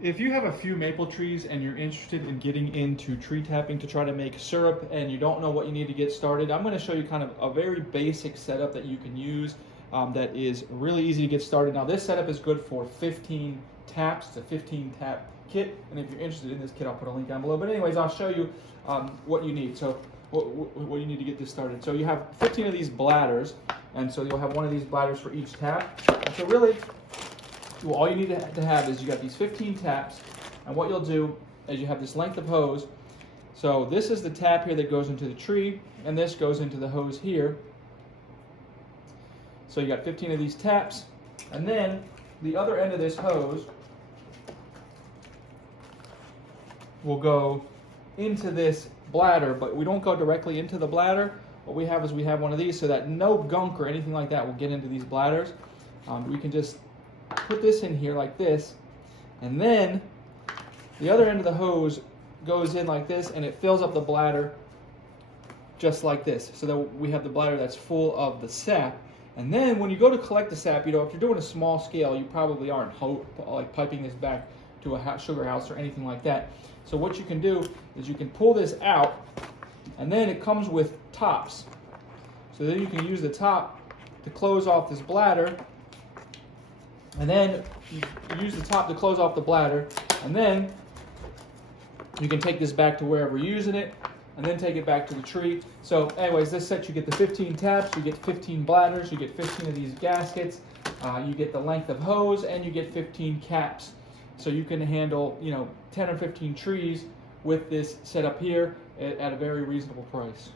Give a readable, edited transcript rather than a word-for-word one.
If you have a few maple trees and you're interested in getting into tree tapping to try to make syrup and you don't know what you need to get started, I'm going to show you kind of a very basic setup that you can use that is really easy to get started. Now this setup is good for 15 taps. It's a 15 tap kit, and if you're interested in this kit, I'll put a link down below. But anyways, I'll show you what you need. So what you need to get this started. So you have 15 of these bladders, and so you'll have one of these bladders for each tap. And so really, well, all you need to have is you got these 15 taps, and what you'll do is you have this length of hose. So this is the tap here that goes into the tree, and this goes into the hose here. So you got 15 of these taps, and then the other end of this hose will go into this bladder, but we don't go directly into the bladder. What we have is we have one of these so that no gunk or anything like that will get into these bladders. We can just put this in here like this, and then the other end of the hose goes in like this, and it fills up the bladder just like this, so that we have the bladder that's full of the sap. And then when you go to collect the sap, if you're doing a small scale, you probably aren't like piping this back to a sugar house or anything like that. So what you can do is you can pull this out, and then it comes with tops. So then you can use the top to close off this bladder, and then you use the top to close off the bladder, and then you can take this back to wherever you're using it, and then take it back to the tree. So anyways, this set you get the 15 taps, you get 15 bladders, you get 15 of these gaskets, you get the length of hose, and you get 15 caps. So you can handle 10 or 15 trees with this setup here at a very reasonable price.